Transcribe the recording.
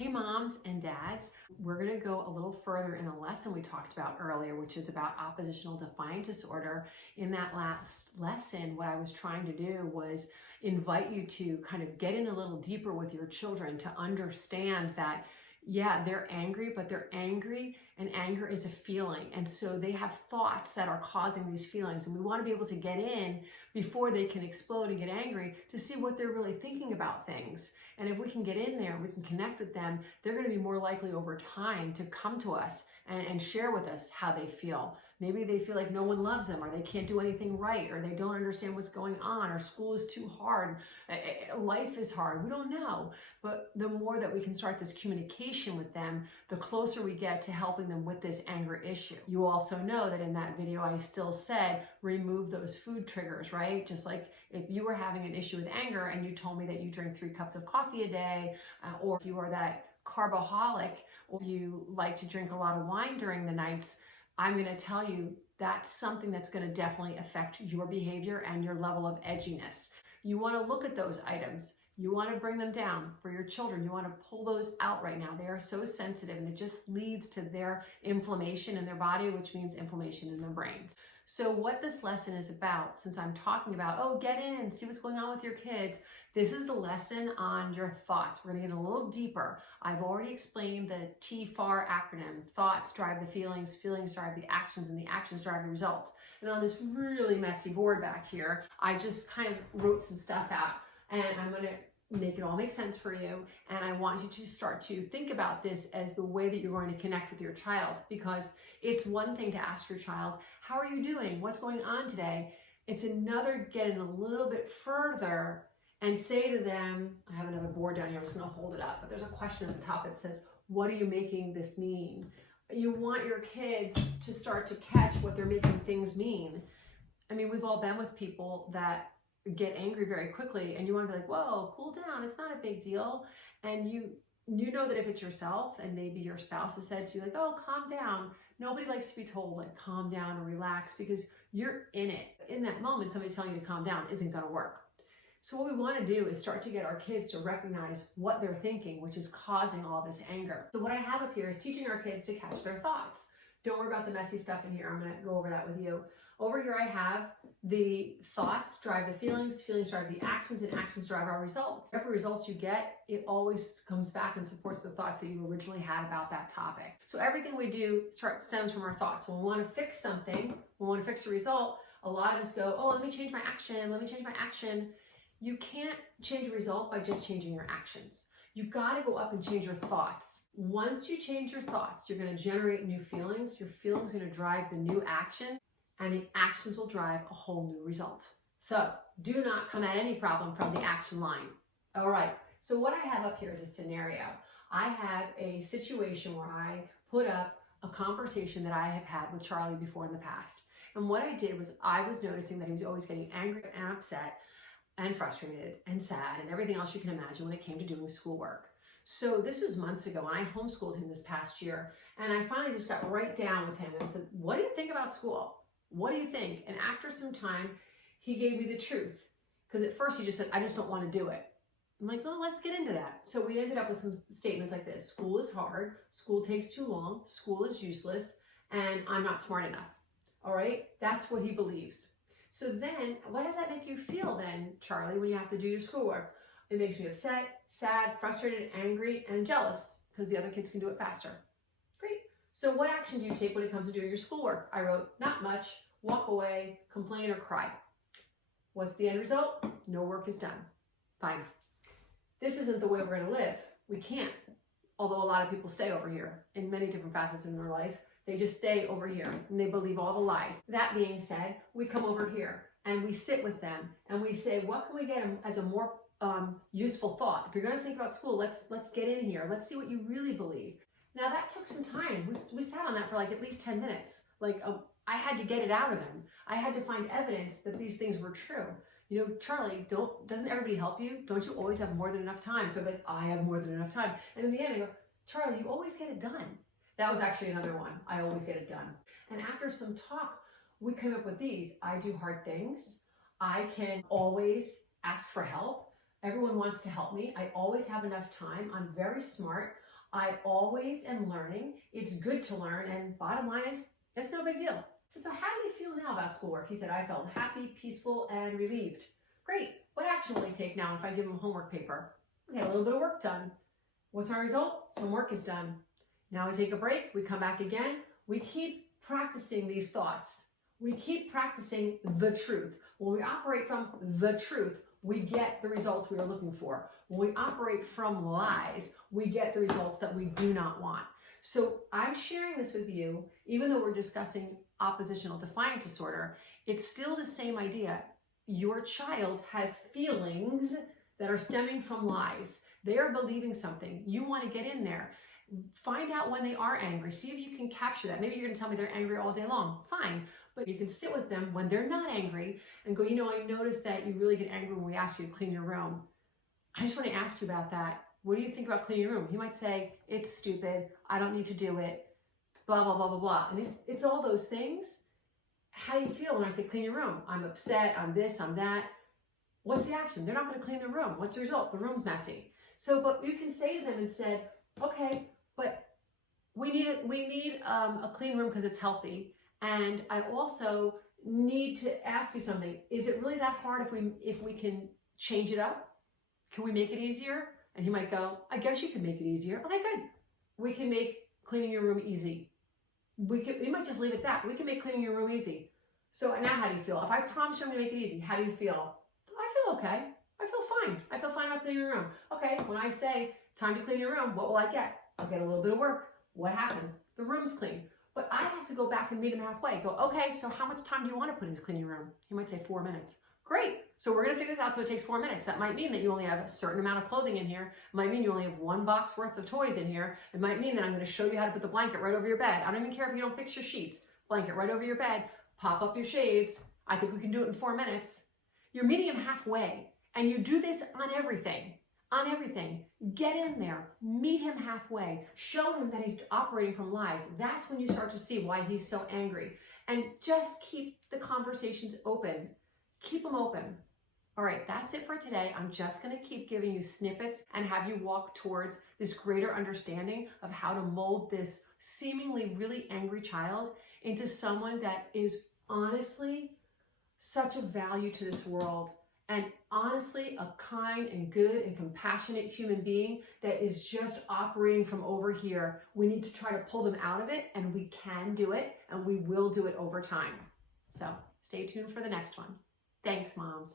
Hey moms and dads, we're going to go a little further in a lesson we talked about earlier, which is about oppositional defiant disorder. In that last lesson, what I was trying to do was invite you to kind of get in a little deeper with your children to understand that, yeah, they're angry, but they're angry, and anger is a feeling. And so they have thoughts that are causing these feelings. And we want to be able to get in before they can explode and get angry to see what they're really thinking about things. And if we can get in there, we can connect with them, they're going to be more likely over time to come to us and share with us how they feel. Maybe they feel like no one loves them, or they can't do anything right, or they don't understand what's going on, or school is too hard, life is hard. We don't know. But the more that we can start this communication with them, the closer we get to helping them with this anger issue. You also know that in that video, I still said, remove those food triggers, right? Just like if you were having an issue with anger and you told me that you drink 3 cups of coffee a day, or if you are that carboholic, or you like to drink a lot of wine during the nights, I'm going to tell you that's something that's going to definitely affect your behavior and your level of edginess. You want to look at those items. You want to bring them down for your children. You want to pull those out right now. They are so sensitive, and it just leads to their inflammation in their body, which means inflammation in their brains. So what this lesson is about, since I'm talking about, oh, get in, see what's going on with your kids, this is the lesson on your thoughts. We're going to get a little deeper. I've already explained the TFAR acronym. Thoughts drive the feelings, feelings drive the actions, and the actions drive the results. And on this really messy board back here, I just kind of wrote some stuff out, and I'm going to make it all make sense for you. And I want you to start to think about this as the way that you're going to connect with your child, because it's one thing to ask your child, how are you doing? What's going on today? It's another getting a little bit further and say to them, I have another board down here, I'm just going to hold it up, but there's a question at the top that says, what are you making this mean? You want your kids to start to catch what they're making things mean. I mean, we've all been with people that get angry very quickly, and you want to be like, whoa, cool down, it's not a big deal. And you know that if it's yourself and maybe your spouse has said to you like, oh, calm down. Nobody likes to be told like calm down or relax, because you're in it. In that moment, somebody telling you to calm down isn't going to work. So what we want to do is start to get our kids to recognize what they're thinking, which is causing all this anger. So what I have up here is teaching our kids to catch their thoughts. Don't worry about the messy stuff in here. I'm going to go over that with you. Over here I have the thoughts drive the feelings, feelings drive the actions, and actions drive our results. Every results you get, it always comes back and supports the thoughts that you originally had about that topic. So everything we do stems from our thoughts. When we want to fix something, we want to fix the result, a lot of us go, oh, let me change my action, let me change my action. You can't change a result by just changing your actions. You got to go up and change your thoughts. Once you change your thoughts, you're going to generate new feelings. Your feelings are going to drive the new actions, and the actions will drive a whole new result. So do not come at any problem from the action line. All right. So what I have up here is a scenario. I have a situation where I put up a conversation that I have had with Charlie before in the past. And what I did was I was noticing that he was always getting angry and upset and frustrated and sad and everything else you can imagine when it came to doing schoolwork. So this was months ago, and I homeschooled him this past year, and I finally just got right down with him and I said, what do you think about school? What do you think? And after some time, he gave me the truth, because at first he just said, I just don't want to do it. I'm like, well, let's get into that. So we ended up with some statements like this: school is hard, school takes too long, school is useless, and I'm not smart enough. All right, that's what he believes. So then, what does that make you feel then, Charlie, when you have to do your schoolwork? It makes me upset, sad, frustrated, angry, and jealous, because the other kids can do it faster. Great. So what action do you take when it comes to doing your schoolwork? I wrote, not much, walk away, complain, or cry. What's the end result? No work is done. Fine. This isn't the way we're going to live. We can't. Although a lot of people stay over here in many different facets in their life. They just stay over here and they believe all the lies. That being said, we come over here and we sit with them and we say, what can we get as a more useful thought? If you're going to think about school, let's get in here. Let's see what you really believe. Now that took some time. We sat on that for like at least 10 minutes. I had to get it out of them. I had to find evidence that these things were true. You know, Charlie, doesn't everybody help you? Don't you always have more than enough time? So I'm like, I have more than enough time. And in the end I go, Charlie, you always get it done. That was actually another one. I always get it done. And after some talk, we came up with these. I do hard things. I can always ask for help. Everyone wants to help me. I always have enough time. I'm very smart. I always am learning. It's good to learn. And bottom line is, it's no big deal. So how do you feel now about schoolwork? He said, I felt happy, peaceful, and relieved. Great. What action will he take now if I give him a homework paper? Okay, a little bit of work done. What's my result? Some work is done. Now we take a break. We come back again. We keep practicing these thoughts. We keep practicing the truth. When we operate from the truth, we get the results we are looking for. When we operate from lies, we get the results that we do not want. So I'm sharing this with you, even though we're discussing oppositional defiant disorder, it's still the same idea. Your child has feelings that are stemming from lies. They are believing something. You want to get in there. Find out when they are angry. See if you can capture that. Maybe you're going to tell me they're angry all day long. Fine. But you can sit with them when they're not angry and go, I noticed that you really get angry when we ask you to clean your room. I just want to ask you about that. What do you think about cleaning your room? He might say, it's stupid. I don't need to do it. Blah, blah, blah, blah, blah. And if it's all those things, how do you feel when I say clean your room? I'm upset. I'm this, I'm that. What's the action? They're not going to clean the room. What's the result? The room's messy. So, but you can say to them and said, okay, but we need a clean room because it's healthy. And I also need to ask you something. Is it really that hard if we can change it up? Can we make it easier? And he might go, I guess you can make it easier. Okay, good. We can make cleaning your room easy. We might just leave it at that. We can make cleaning your room easy. So now how do you feel? If I promise you I'm going to make it easy, how do you feel? I feel okay. I feel fine. I feel fine about cleaning your room. Okay, when I say time to clean your room, what will I get? I'll get a little bit of work. What happens? The room's clean. But I have to go back and meet him halfway. Go, okay, so how much time do you want to put into cleaning your room? He might say 4 minutes. Great. So we're going to figure this out so it takes 4 minutes. That might mean that you only have a certain amount of clothing in here. It might mean you only have 1 box worth of toys in here. It might mean that I'm going to show you how to put the blanket right over your bed. I don't even care if you don't fix your sheets. Blanket right over your bed. Pop up your shades. I think we can do it in 4 minutes. You're meeting him halfway. And you do this on everything. On everything. Get in there. Meet him halfway. Show him that he's operating from lies. That's when you start to see why he's so angry. And just keep the conversations open. Keep them open. All right, that's it for today. I'm just going to keep giving you snippets and have you walk towards this greater understanding of how to mold this seemingly really angry child into someone that is honestly such a value to this world. And honestly, a kind and good and compassionate human being that is just operating from over here. We need to try to pull them out of it, and we can do it, and we will do it over time. So stay tuned for the next one. Thanks, moms.